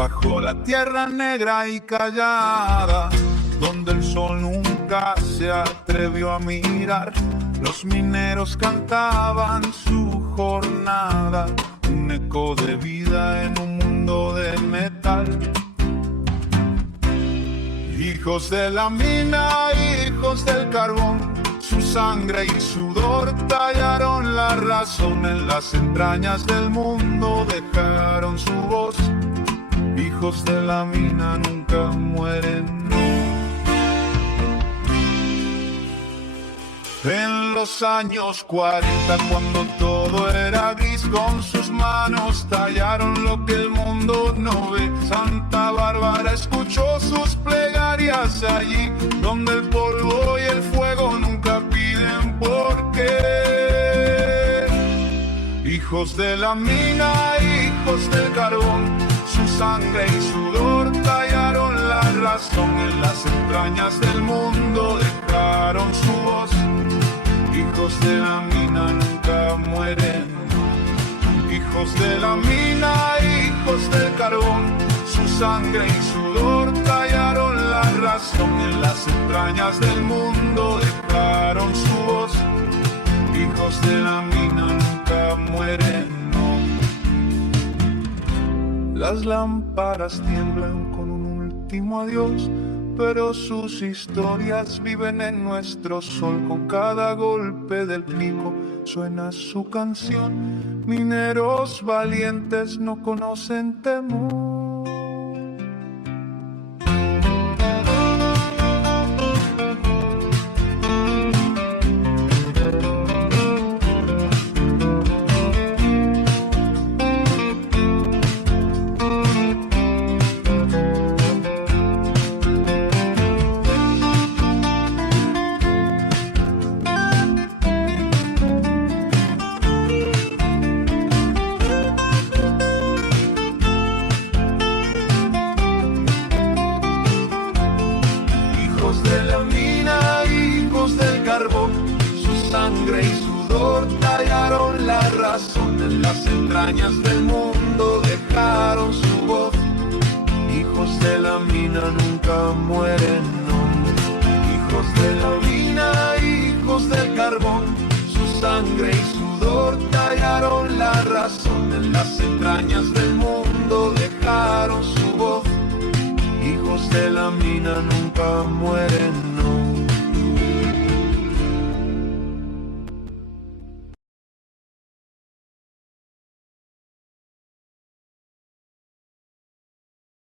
bajo la tierra negra y callada, donde el sol nunca se atrevió a mirar, los mineros cantaban su jornada, un eco de vida en un mundo de metal. Hijos de la mina, hijos del carbón, su sangre y sudor tallaron la razón, en las entrañas del mundo dejaron su voz. Hijos de la mina nunca mueren. En los años 40, cuando todo era gris, con sus manos tallaron lo que el mundo no ve. Santa Bárbara escuchó sus plegarias allí, donde el polvo y el fuego nunca piden por qué. Hijos de la mina, hijos del carbón, su sangre y sudor tallaron la razón, en las entrañas del mundo dejaron su voz. Hijos de la mina nunca mueren. Hijos de la mina, hijos del carbón, su sangre y sudor tallaron la razón, en las entrañas del mundo dejaron su voz. Hijos de la mina nunca mueren, no. Las lámparas tiemblan con un último adiós, pero sus historias viven en nuestro sol. Con cada golpe del pico suena su canción. Mineros valientes no conocen temor. Sangre y sudor tallaron la razón, en las entrañas del mundo dejaron su voz. Hijos de la mina nunca mueren, no. Hijos de la mina, hijos del carbón, su sangre y sudor tallaron la razón, en las entrañas del mundo dejaron su voz. Hijos de la mina nunca mueren.